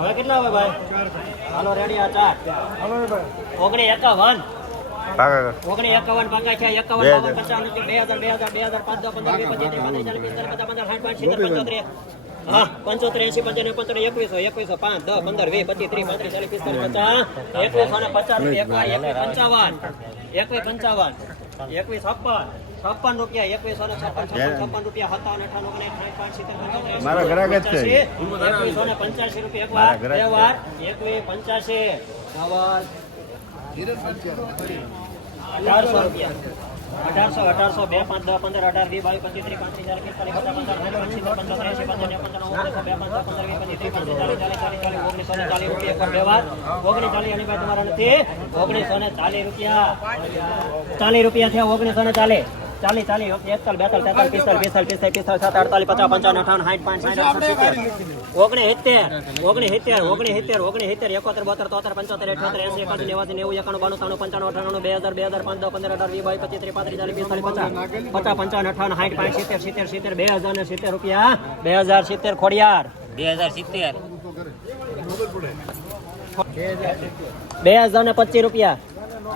હવે કેટલા હોય ભાઈ? હાલો રેડી આ ચાર. ઓગણી એકાવન. પાકા ઓગણી એકાવન પાકા છે એકાવન બાવન પચાસ બે હજાર બે હજાર બે હજાર પાંચ દસ પંદર પંદર હા પંચોતેર એસી પંચાણું પંચોતેર એકવીસો એકવીસો પાંચ દસ પંદર વીસ પચીસ ત્રીસ પાંત્રીસ ચાલીસ પિસ્તાલીસ પચાસ એકવીસો ને પચાસ એકવીસ પંચાવન એકવીસ પંચાવન એકવીસ છપ્પન છપ્પન રૂપિયા એકવીસો ને છપ્પન છપ્પન રૂપિયા હતા અને ઓગણીસ સાઠ પાંચ સિત્તેર મારા ગ્રાહક જ છે. એકવીસો ને પંચ્યાસી રૂપિયા એક વાર બે. વાર એકવીસ પંચ્યાસી બાવન અઢારસો રૂપિયા અઢારસો અઢારસો બે પાંચ દસ પંદર અઢાર વીસ બાવીસ પચીસ ત્રીસ પાંત્રીસ ચાલીસ પચાસ પંદર સાઠ પંદર પંદર પંચોતેર પંદર પંદર ઓગણીસો બે પાંચ પંદર વીસ પચીસ ત્રીસ પાંત્રીસ ચાલીસ ચાલીસ ચાલીસ ચાલીસ ઓગણીસો ને ચાલીસ રૂપિયા એક બે વાર ઓગણીસ ચાલીસ એની પાસે તમારા નથી ઓગણીસો ને ચાલીસ રૂપિયા ચાલીસ રૂપિયા થયા ઓગણીસો ને ચાલીસ ચાલીસ ચાલી એકતાલ બેતાલ તેતાલ પિસ્તાલ પિસ્તાલ પિસ્તાલ પિસ્તાલ સાત અડતાલીસ પચાસ પંચાવન અઠાવન સાઠ પાંચ સાઠ આઠ સિત્તેર. ઓગણીસ સિત્તેર ઓગણીસ સિત્તેર ઓગણીસ સિત્તેર એકોતેર બોતેર તોતેર પંચોતેર અઠોતેર એસી એકાસી નેવાસી નેવું એકાણું બાણું ત્રાણું પંચાણું અઠાણું બે હજાર બે હજાર પાંચ દસ પંદર અઢાર વીસ બાવીસ પચીસ ત્રીસ પાંત્રીસ ચાલીસ પિસ્તાલીસ પચાસ પચાસ પંચાવન અઠાવન સાઠ પાંચ સિત્તેર સિત્તેર સિત્તેર બે હજાર ને સિત્તેર રૂપિયા. બે હજાર સિત્તેર ખોડિયાર. બે હજાર સિત્તેર. બે હજાર ને પચીસ રૂપિયા.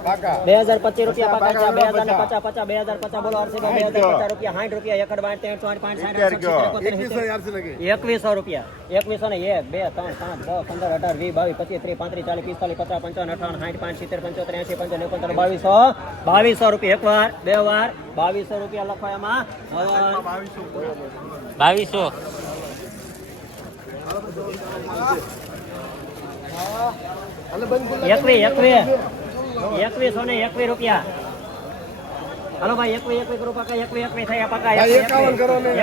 બે હજાર પચીસ રૂપિયા પાકા છે બે હજાર ને પચાસ પચાસ બે હજાર પચાસ બોલો અરસી બે હજાર પચાસ રૂપિયા સાઠ રૂપિયા એકડ બાર તેર ચોટ પાંચ સાઠ સિત્તેર આઠ, કયો? સિત્તેર, એકોતેર, સિત્તેર. એકવીસો રૂપિયા. એકવીસો ને એક બે ત્રણ પાંચ દસ પંદર અઢાર વીસ બાવીસ પચીસ ત્રીસ પાંત્રીસ ચાલીસ પિસ્તાલીસ પચાસ પંચાવન અઠાવન સાઠ પાંચ સિત્તેર પંચોતેર એસી પંચાવન એકોતેર બાવીસો. બાવીસો રૂપિયા એક વાર બે વાર. બાવીસો રૂપિયા લખો એમાં. હવે બાવીસો એકવી એકવી. એકવીસો ને એકવી રૂપિયા. હલો ભાઈ એકવી એકવી કરો પાકા એકવી એકવી થયા પાકા એકાવન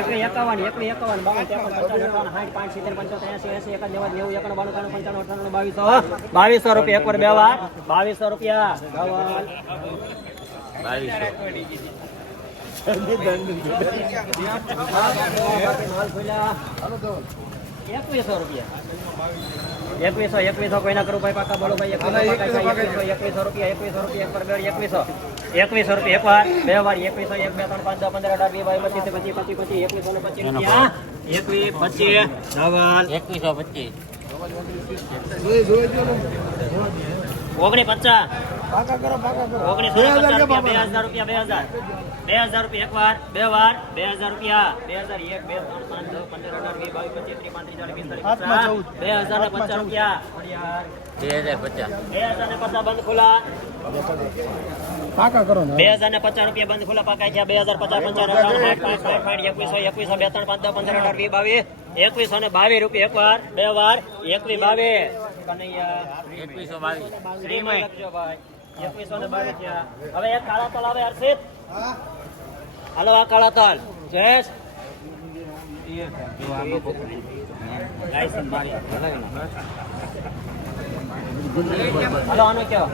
એકવી એકાવન એકવી એકાવન. બાવન ત્રેપન પંચાવન અઠાવન સાઠ પાંચ સિત્તેર પંચોતેર એસી એસી એકાદ નેવું એકાણું બાણું ત્રાણું પંચાણું અઠાણું બાવીસો બાવીસો રૂપિયા એકવાર બે વાર. બાવીસો રૂપિયા. બાવીસો. એકવીસો રૂપિયા. એકવીસો એકવીસો કોઈના કરું ભાઈ પાકા? બોલો ભાઈ એકવીસો એકવીસો રૂપિયા એકવીસો રૂપિયા એક પર બે એકવીસો. એકવીસો રૂપિયા એક વાર બે વાર એકવીસો એક બે ત્રણ પાંચ દસ પંદર અઢાર વીસ બાવીસ પચીસ પચીસ પચીસ પચીસ એકવીસો ને પચીસ રૂપિયા. એકવીસ પચીસ એકવીસો પચીસ. ઓગણી પચાસ ઓગણીસો પચાસ રૂપિયા બે હજાર રૂપિયા બે હજાર બે હજાર રૂપિયા એક વાર બે વાર બે હજાર રૂપિયા બે હજાર એક બે ત્રણ પાંચ છ પંદર અઢાર વીસ બાવીસ પચીસ ત્રીસ પાંત્રીસ ચાલીસ પિસ્તાલીસ બે હજાર ને પચાસ રૂપિયા બે હજાર પચાસ બે હજાર ને પચાસ બંધ ખુલ્લા બે હજાર ને પચાસ રૂપિયા બંધ ખુલ્લા પાકા છે બે હજાર પચાસ પંચાવન એકવીસો એકવીસો બે ત્રણ પાંચ દસ પંદર અઢાર વીસ બાવીસ એકવીસો ને બાવીસ રૂપિયા એક વાર બે વાર એકવીસ બાવીસ કનૈયા એકવીસો બાવીસ શ્રીમય એકવીસો ને બાવીસ હવે એક કાળા તલ આવે હર્ષિત હાલો આ કાળા તલ જયેશ હાલો આનો કયો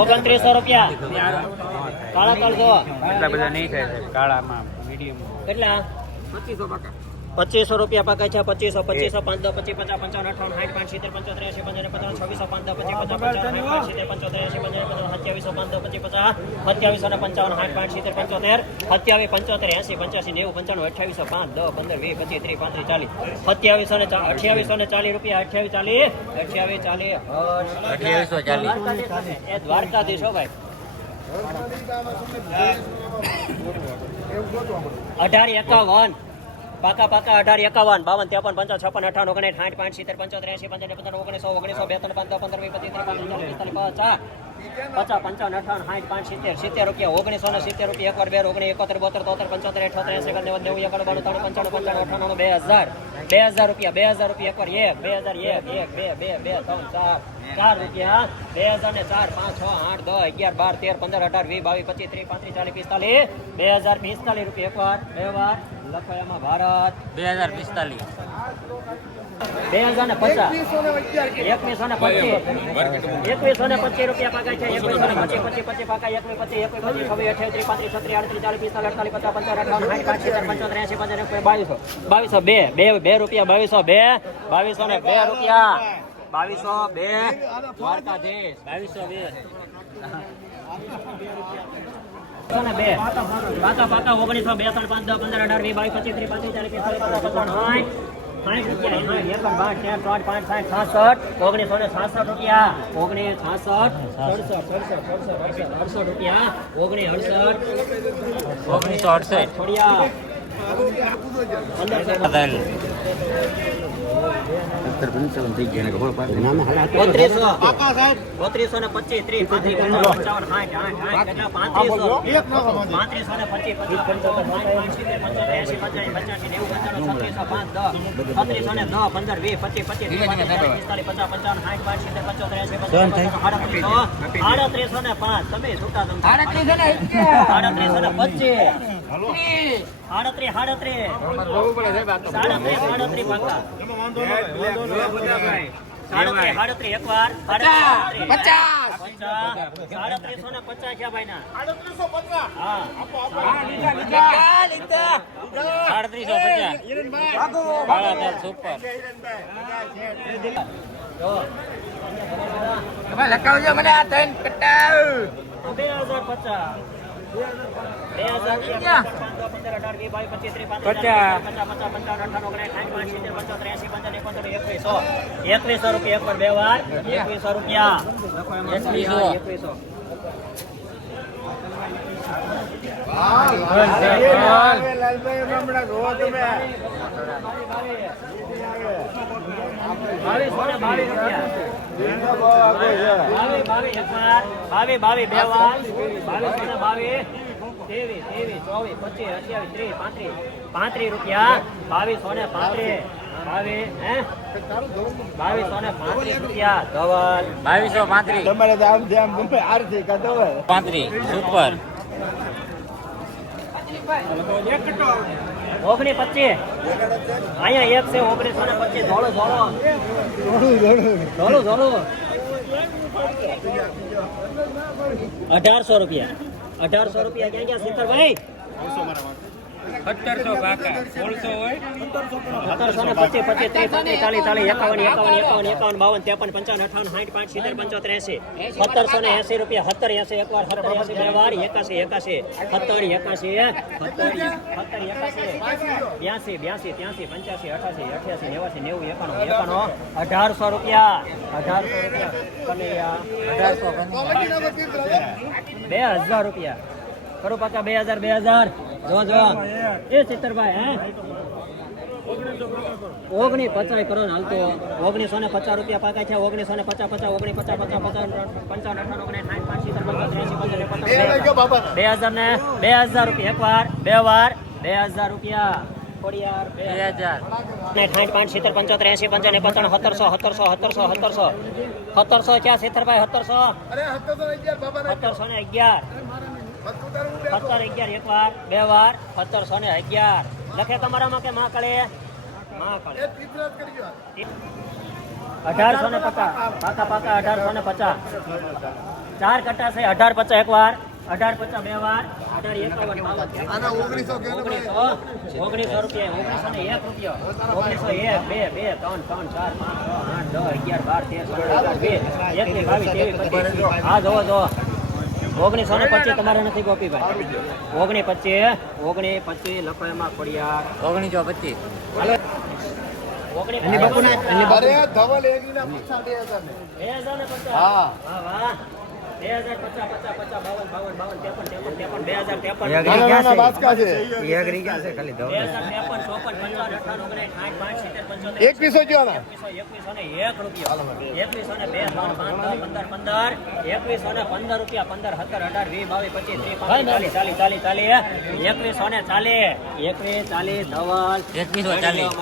ઓગણત્રીસો રૂપિયા કાળા તલ જો. એટલા બધા નહીં થાય કાળામાં મીડિયમ કેટલા? પચીસો રૂપિયા પાકા છે પચીસો પચીસો પાંચ દસ પચીસ પચાસ પંચાવન અઠાવન સાઠ પાંચ સિત્તેર પંચોતેર એસી પંચાવન પચાસ છવ્વીસો પાંચ દસ પચીસ પચાસ પંચાવન સિત્તેર પંચોતેર એસી પંચાવન પચાસ સત્યાવીસો પાંચ દસ પચીસ પચાસ સત્યાવીસો ને પંચાવન સાઠ પાંચ સિત્તેર પંચોતેર સત્યાવીસ પંચોતેર એસી પંચ્યાસી નેવું પંચાણું અઠ્યાવીસો પાંચ દસ પંદર વીસ પચીસ ત્રીસ પાંત્રીસ ચાલીસ સત્યાવીસો ને અઠ્યાવીસો ને ચાલીસ રૂપિયા અઠ્યાવીસ ચાલીસ અઠ્યાવીસ ચાલીસ. અઠ્યાવીસો ચાલીસ. દ્વારકાધીશ એ દ્વારકાધીશ હો ભાઈ. અઢાર એકાવન. પાકા પાકા અઢાર એકાવન, બાવન, ત્રેપન, પંચાવન, છપ્પન અઠાવન ઓગણીસ સાઠ, પાંચ, સિત્તેર, પંચોતેર એસી પંચાવન પંદર ઓગણીસો ઓગણીસો બે ત્રણ પાંચ દસ પંદર વી પચીસ પચાસ પચાસ, પંચાવન અઠાવન સાઠ, પાંચ, સિત્તેર સિત્તેર રૂપિયા, ઓગણીસો ને સિત્તેર રૂપિયા એકવાર બે, ઓગણીસ, એકોતેર, બોતેર, તોતેર, પંચોતેર અઠોતેર એસી નેવું નેવું એકાણું બાણું ત્રણ પંચાણું પંચાણું અઠાણું બે હજાર બે હજાર રૂપિયા, બે હજાર રૂપિયા એકવાર એક, બે હજાર, એક એક બે બે બે, ત્રણ, ચાર ચાર રૂપિયા બે હજાર ને ચાર પાંચ છ આઠ દસ અગિયાર બાર તેર પંદર અઢાર વીસ બાવીસ પચીસ ત્રીસ પાંત્રીસ ચાલીસ પિસ્તાલીસ બે હજાર પિસ્તાલીસ રૂપિયા એકવાર બે વાર લખો ભારત. બે હજાર પિસ્તાલીસ. બે હજાર ને પચાસ. એકવીસો ને પચીસ. એકવીસો ને પચીસ રૂપિયા પાકા છે. એકવીસો ને પચીસ પચીસ પચીસ પાકા એકવીસ પચીસ એકવીસ પચીસ છવ્વીસ અઠ્યાવીસ ત્રીસ પાંત્રીસ છત્રીસ આડત્રીસ ચાલીસ પિસ્તાલીસ અડતાલીસ પચાસ પંચાવન અઠાવન સાઠ પાંચ સિત્તેર પંચોતેર એસી પંચાવન બાવીસો. બાવીસો બે બે બે રૂપિયા બાવીસો બે બાવીસો ને બે રૂપિયા. બાવીસો બે. દ્વારકાધીશ બાવીસો બે. બે. પાકા પાકા ઓગણીસો બે ત્રણ પાંચ દસ પંદર અઢાર વીસ બાવીસ પચીસ ત્રીસ પાંત્રીસ ચાલીસ પિસ્તાલીસ પચાસ સાઠ ઓગણીસો ને છાસઠ રૂપિયા. ઓગણીસ છાસઠ. અડસઠ રૂપિયા. ઓગણીસ અડસઠ. ઓગણીસો અડસઠ. છોડિયા. પંદરસો બત્રીસો બત્રીસો ને પચીસ ત્રીસ પાંત્રીસ પંચાવન સાઠ આઠ પાંત્રીસો પાંત્રીસો ને પચીસ સિત્તેર દસ ને પંદર વીસ પચીસ પચીસ પિસ્તાલીસ પચાસ પંચાવન સાઠ પાંચ સિત્તેર પંચોતેર એસી પંચાસી આડત્રીસો ને પાંચ તમે છૂટા તમે પચીસ આડત્રીસ આડત્રીસ સાડત્રીસ સાડત્રીસ પાકા. સાડત્રીસ સાડત્રીસ એક વાર પચાસ. સાડત્રીસો ને પચાસ છે ભાઈ ના હા સાડત્રીસો પચાસ. સુપર. લખાવજો મને આ ત્રણ કટાવ. બે હજાર પચાસ. એકવીસો રૂપિયા એક પર બે વાર એકવીસો રૂપિયા એકવીસો. એકવીસો બાવીસો બાવીસ રૂપિયા બાવીસ બાવીસ એક વાર બાવીસ બાવીસ ને ત્રેવીસ ત્રેવીસ ચોવીસ પચીસ અઠ્યાવીસ ત્રીસ પાંત્રીસ પાંત્રીસ રૂપિયા બાવીસો ને પાંત્રીસ બાવીસ પાંત્રીસ રૂપિયા ધવલ બાવીસો પાંત્રીસ તમારે તો આમ જેમ ગમે આર્થિક હતો હોય પાંત્રીસ સુપર ઓગણીસ પચીસ અહીંયા એક છે, ઓગણીસો ને પચીસ. ધોળો ધોળો. ધોળું ધોળું. અઢારસો રૂપિયા. અઢારસો રૂપિયા ક્યાં ગયા સિત્તરભાઈ સત્તરસો કાકા સોળસો હોય. સત્તરસો ને પચીસ પચીસ ત્રીસ પાંત્રીસ ચાલીસ ચાલીસ એકાવન એકાવન એકાવન એકાવન બાવન ત્રેપન પંચાવન અઠાવન સાઠ પાંચ સિત્તેર પંચોતેર એસી. સત્તરસો ને એસી રૂપિયા સત્તર એસી એક વાર સત્તર એસી બે વાર એકાસી એકાસી સત્તર એકાસી સત્તર સત્તર એકાસી બ્યાસી બ્યાસી ત્યાસી પંચ્યાસી અઠાસી અઠ્યાસી નેવાસી નેવું એકાણું એકાણું અઢારસો રૂપિયા. અઢારસો રૂપિયા. અઢારસો બે હજાર રૂપિયા. કરો પાકા બે હજાર બે હજાર. જો જો એ ચિત્તરભાઈ હે? ઓગણી પચાસ કરો ને હાલતો. ઓગણીસો ને પચાસ રૂપિયા પાકા છે ઓગણીસો ને પચાસ પચાસ ઓગણીસ પચાસ પચાસ પચાસ પંચાવન અઠાવન પચાસ બે હજાર. ને બે હજાર રૂપિયા એક વાર બે વાર બે હજાર રૂપિયા. સત્તરસો ને અગિયાર. સત્તર અગિયાર એક વાર બે વાર સત્તરસો ને અગિયાર. લખે તમારામાં કે માં કળે? માં કળે. અઢારસો ને પચાસ. પાકા પાકા અઢારસો ને પચાસ. ચાર કટ્ટા છે અઢાર પચાસ એક વાર અઢાર પચાસ બે વાર. અઢાર એકાવન બાવન. ઓગણીસો ઓગણીસો. રૂપિયા ઓગણીસો ને એક રૂપિયા. ઓગણીસો એક બે બે ત્રણ ત્રણ ચાર પાંચ છ આઠ દસ અગિયાર બાર તેર ચૌદ અઢાર વીસ. એકવીસ બાવીસ ત્રેવીસ પચીસ. હા જોવો જો ઓગણીસો ને પચીસ તમારે નથી ગોપીભાઈ ઓગણી પચીસ ઓગણી પચીસ લખો એમાં ખોડિયાર ઓગણીસો પચીસ ધવલ હા. એકવીસો ને એક રૂપિયા એકવીસો પંદર પંદર એકવીસો ને પંદર રૂપિયા પંદર સત્તર અઢાર વીસ બાવીસ પચીસ ત્રીસ ચાલીસ. ચાલીસ ચાલીસ એકવીસો ને ચાલીસ એકવીસ ચાલીસ ધવલ એકવીસો ચાલીસ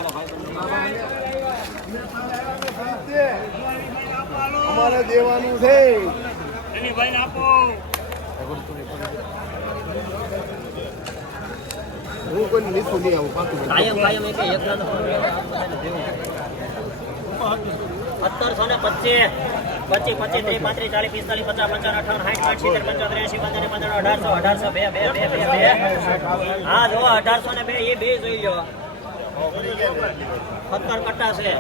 દેવાનું છે. હું કોઈ નીચું નહીં આવું પાકું કાયમ કાયમ એક એકલા સત્તરસો ને પચીસ. પચીસ પચીસ ત્રીસ પાંત્રીસ ચાલીસ પિસ્તાલીસ પચાસ પંચાવન અઠાવન સાઠ પાંચ સિત્તેર પંચોતેર એસી પંદર પંદર અઢારસો અઢારસો બે બે બે બે બે. હા જો અઢારસો ને બે એ બે જોઈ લો સત્તર કટ્ટા છે.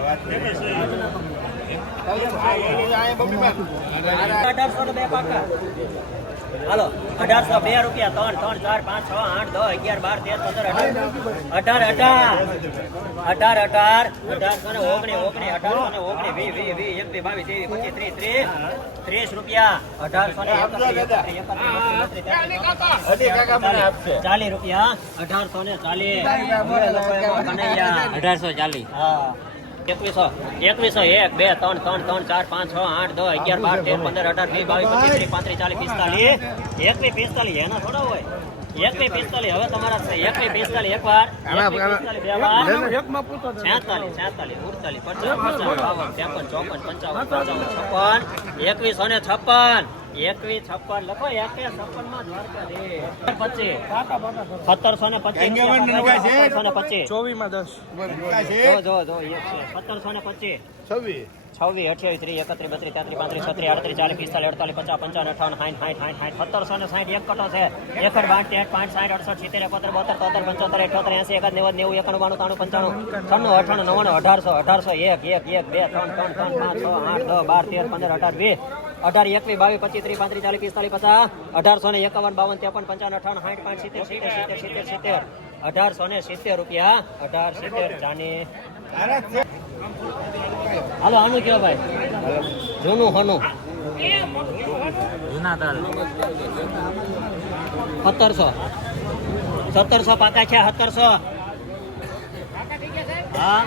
હાલો અઢારસો બે રૂપિયા ત્રણ ત્રણ ચાર પાંચ છ આઠ દસ અગિયાર બાર તેર પંદર અઢાર અઢાર અઢાર અઢાર અઢાર અઢારસો ને ઓગણી ઓગણી અઢારસો ને ઓગણી વી વી વી એકવી બાવીસ ત્રેવીસ પચીસ ત્રીસ ત્રીસ ત્રીસ રૂપિયા અઢારસો ને ચાલીસ રૂપિયા અઢારસો ને ચાલીસ. અઢારસો ચાલીસ. હા. એકવીસો એકવીસો એક બે ત્રણ ત્રણ ત્રણ ચાર પાંચ છ આઠ દસ અગિયાર બાર તેર પંદર અઢાર વીસ બાવીસ પચીસ ત્રીસ પાંત્રીસ ચાલીસ પિસ્તાલીસ. એકવી પિસ્તાલીસ એના થોડા હોય. એકવી પિસ્તાલીસ હવે તમારા છે. પિસ્તાલીસ એક વાર છેતાલીસ છેતાલીસ ઉડતાલીસ પચાસ પચાસ બાવન ત્રેપન ચોપન પંચાવન પંચાવન છપ્પન. એકવીસો ને છપ્પન. એકવીસ છપ્પન લખો એકે છપ્પનમાં દ્વારકા દે પચીસ. સત્તરસો ને પચીસ. સત્તરસો ને પચીસ જો જો જો એક છે. સત્તરસો ને પચીસ. છવ્વીસ. છવ્વીસ અઠ્યાવીસ ત્રીસ એકત્રીસ બત્રીસ તેત્રીસ પાંત્રીસ છત્રીસ આડત્રીસ ચાલીસ પિસ્તાલીસ અડતાલીસ પચાસ પંચાવન અઠાવન સાઠ સાઠ સાઠ સાઠ સત્તરસો ને સાઠ એક કટો છે. એકડ બાર તેર પાંચ સાઠ અડસઠ સિત્તેર એકોતેર બોતેર તોતેર પંચોતેર અઠોતેર એસી એકાદ નેવું નેવું એકાણું બાણું ત્રાણું પંચાણું છન્નું અઠાણું નવ્વાણું અઢારસો અઢારસો એક એક એક બે ત્રણ ત્રણ ત્રણ પાંચ છ આઠ દસ બાર તેર પંદર અઢાર વીસ. અઢાર, એકવીસ, બાવીસ, પચીસ, ત્રીસ, પાંત્રીસ, ચાલીસ, પિસ્તાલીસ, પચાસ, અઢારસો ને એકાવન, બાવન, ત્રેપન, પંચાવન, અઠાવન, સાઠ, પાંચ, સિત્તેર સિત્તેર સિત્તેર સિત્તેર સિત્તેર. અઢારસો ને સિત્તેર રૂપિયા, અઢાર, સિત્તેર, જાની. હાલો, આનું કયો ભાઈ? જૂનું, હનુ. સત્તરસો. સત્તરસો પાકા છે, સત્તરસો. હા.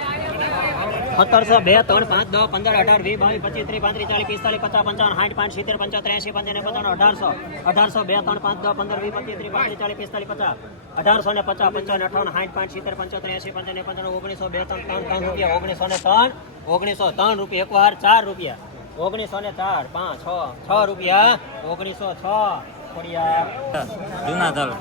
સત્તરસો બે ત્રણ પાંચ દસ પંદર અઢાર વીસ બાવીસ પચીસ ત્રીસ પાંત્રીસ ચાલીસ પિસ્તાલીસ પચાસ પંચાવન સાઠ પાંચ સિત્તેર પંચોતેર એસી પંચાવન પંચાવન અઢારસો અઢારસો બે ત્રણ પાંચ દસ પંદર વીસ પચીસ ત્રીસ પાંત્રીસ ચાલીસ પિસ્તાલીસ પચાસ અઢારસો ને પચાસ પંચાવન અઠાવન સાઠ પાંચ સિત્તેર પંચોતેર એસી પંચાવન પંચાવન ઓગણીસો બે ત્રણ ત્રણ ત્રણ રૂપિયા ઓગણીસો ને ત્રણ ઓગણીસો ત્રણ રૂપિયા એક વાર ચાર રૂપિયા ઓગણીસો ને ચાર પાંચ છ છ રૂપિયા ઓગણીસો છ જુનાગઢ.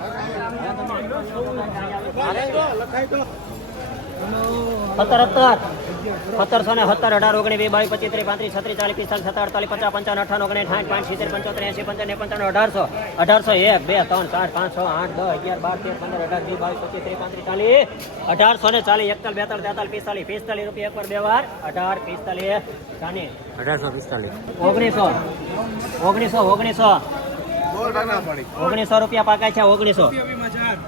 સત્તર સત્તર. સત્તરસો ને સત્તર અઢાર ઓગણીસ બે બાવીસ પચીસ ત્રીસ પાંત્રીસ છત્રીસ ચાલીસ પિસ્તાલીસ સત્તર અડતાલીસ પચાસ પંચાવન અઠાવન ઓગણીસ સાઠ પાંચ સિત્તેર પંચોતેર એસી પંચાવન પંચાવન અઢારસો અઢારસો એક બે ત્રણ ચાર પાંચ છ આઠ દસ અગિયાર બાર તેર પંદર અઢાર વીસ બાવીસ પચીસ ત્રીસ પાંત્રીસ ચાલીસ અઢારસો ને ચાલીસ એકતાલીસ બેતાલીસ તેતાલીસ પિસ્તાલીસ પિસ્તાલીસ રૂપિયા એક પર બે વાર અઢાર પિસ્તાલીસ ચાલીસ અઢારસો પિસ્તાલીસ ઓગણીસો ઓગણીસો ઓગણીસો ઓગણીસો રૂપિયા પાકા છે ઓગણીસો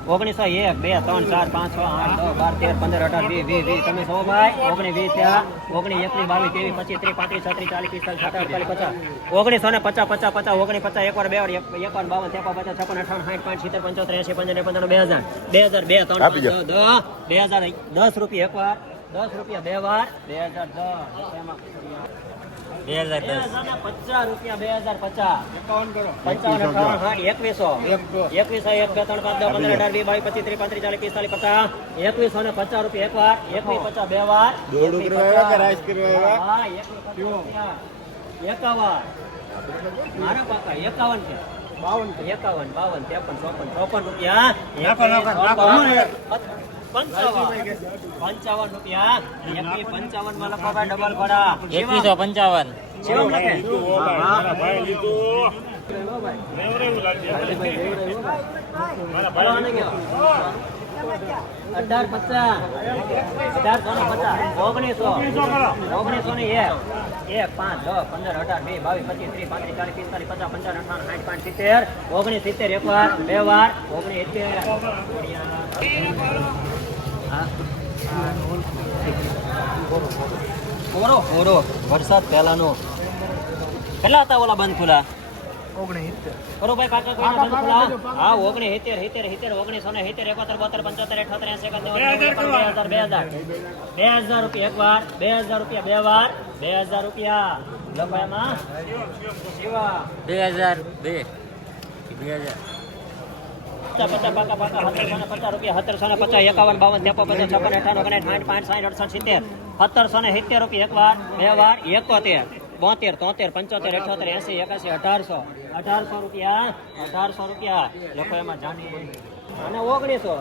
ઓગણીસો એક બે ત્રણ ચાર પાંચ છ આઠ દસ બાર તેર પંદર અઢાર વીસ વીસ વીસ. તમે સો ભાઈ? ઓગણીસ વીસ ત્યાં ઓગણીસ એકવીસ બાવીસ ત્રેવીસ પચીસ ત્રીસ પાંત્રીસ છત્રીસ ચાલીસ પિસ્તાલીસ સાઠ અડતાલીસ પચાસ. ઓગણીસો ને પચાસ પચાસ પચાસ ઓગણીસ પચાસ એક વાર બે વાર એક- એક વાર બાવન ત્રેપન પચાસ છપ્પન અઠાવન સાઠ પાંચ સિત્તેર પંચોતેર એસી પંચાવન પંચાવન બે હજાર. બે હજાર બે ત્રણ પાંચ, દસ. બે હજાર દસ રૂપિયા એક વાર. દસ રૂપિયા બે વાર. બે હજાર દસ. બે હજાર બે દસ હજાર ને પચાસ રૂપિયા બે હજાર પચાસ પંચાવન અઠાવન સાઠ એકવીસો એકવીસો એક બે ત્રણ પાંચ દસ પંદર અઢાર વીસ બાવીસ પચીસ ત્રીસ પાંત્રીસ ચાલીસ પિસ્તાલીસ પચાસ. એકવીસો ને પચાસ રૂપિયા એક વાર એકવીસ પચાસ બે વાર. દોઢ એકવીસ કરવા આવ્યા કે પચાસ. રાઈસ કરવા આવ્યા? હા એકવીસ પચાસ રૂપિયા. એકાવન મારા પાકા એકાવન છે. બાવન એકાવન બાવન ત્રેપન ચોપન ચોપન રૂપિયા. એકવીસ, ચોપન, પંચાવન રૂપિયા. પંચાવનમાં લખો ડબલ ભરા. એકવીસો પંચાવન. અઢાર પચાસ. અઢારસો ને પચાસ. ઓગણીસો. ઓગણીસો ને એક. એક પાંચ દસ પંદર અઢાર બે બાવીસ પચીસ ત્રીસ પાંત્રીસ ચાલીસ પિસ્તાલીસ પચાસ પંચાવન અઠાવન સાઠ પાંચ સિત્તેર. ઓગણીસ સિત્તેર એક વાર બે વાર. ઓગણીસ ઓરો ઓરો વરસાદ પહેલાનો. કેટલા હતા ઓલા બંધ ખુલા ભાઈ કાકા કોઈ બંધ હા ઓગણીસ સિત્તેર સિત્તેર સિત્તેર ઓગણીસો ને સિત્તેર એકોતેર બોતેર પંચોતેર અઠોતેર એસી એકાદ બે હજાર બે હજાર. બે હજાર રૂપિયા એક વાર બે હજાર રૂપિયા બે વાર બે હજાર રૂપિયા. લખો બે હજાર બે. બે હજાર પચાસ પચાસ પાકા પાકા સત્તરસો ને સિત્તેર રૂપિયા એક વાર બે વાર એકોતેર બોતેર તોતેર પંચોતેર અઠોતેર એસી એકાસી અઢારસો અઢારસો રૂપિયા અઢારસો રૂપિયા લખો એમાં જાણી અને ઓગણીસો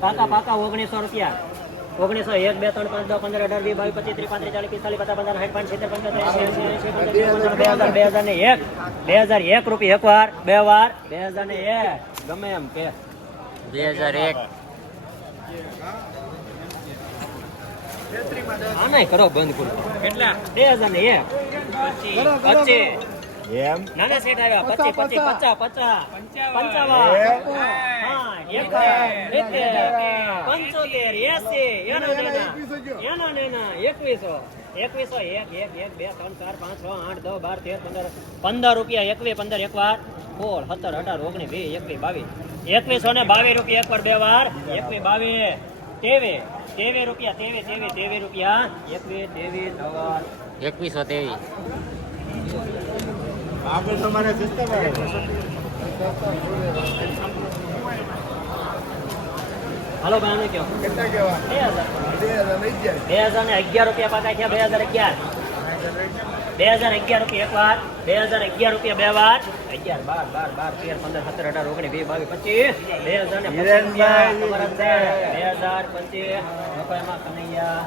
પાકા પાકા ઓગણીસો રૂપિયા ઓગણીસો એક બે ત્રણ પાંચ દસ પંદર અઢાર વીસ બાવીસ પચીસ ત્રીસ પાંત્રીસ ચાલીસ પિસ્તાલીસ પચાસ પંદર સાઠ પાંચ સિત્તેર પંચોતેર બે હજાર બે હજાર ને એક બે હજાર એક રૂપિયા એક વાર બે વાર બે હજાર ને એક. ગમે એમ કે. બે હજાર એક. કરો બંધ કેટલા? બે હજાર ને એક. પચીસ. એમ? નાના સેટ આવ્યા. પચી પચી પચા પચા. પંચાવન. હા પંચોતેર. એસી. એનો નેના. એના નેના. એકવીસો. એકવીસો. એક એક એક બે ત્રણ ચાર પાંચ છ આઠ દસ બાર તેર પંદર. પંદર રૂપિયા એકવીસ પંદર એક વાર સોળ સત્તર અઢાર ઓગણીસ વીસ એકવીસ બાવીસ. એકવીસો ને બાવીસ રૂપિયા એક પર બે વાર. એકવીસ બાવીસ. તેવીસ તેવીસ રૂપિયા તેવીસ તેવીસ તેવીસ રૂપિયા. એકવીસ તેવીસ એકવીસો ત્રેવીસ આપણે તમારે સિસ્ટમ હાલો ભાઈ આને કયો કેટલા કેવા બે હજાર. બે હજાર ને અગિયાર રૂપિયા પાકા થયા બે હજાર અગિયાર. બે હજાર અગિયાર રૂપિયા એક વાર બે હજાર અગિયાર રૂપિયા બે વાર. અગિયાર બાર બાર બાર તેર પંદર સત્તર અઢાર ઓગણીસ બે બાવીસ પચીસ. બે હજાર ને. બે હજાર પચીસ. કનૈયા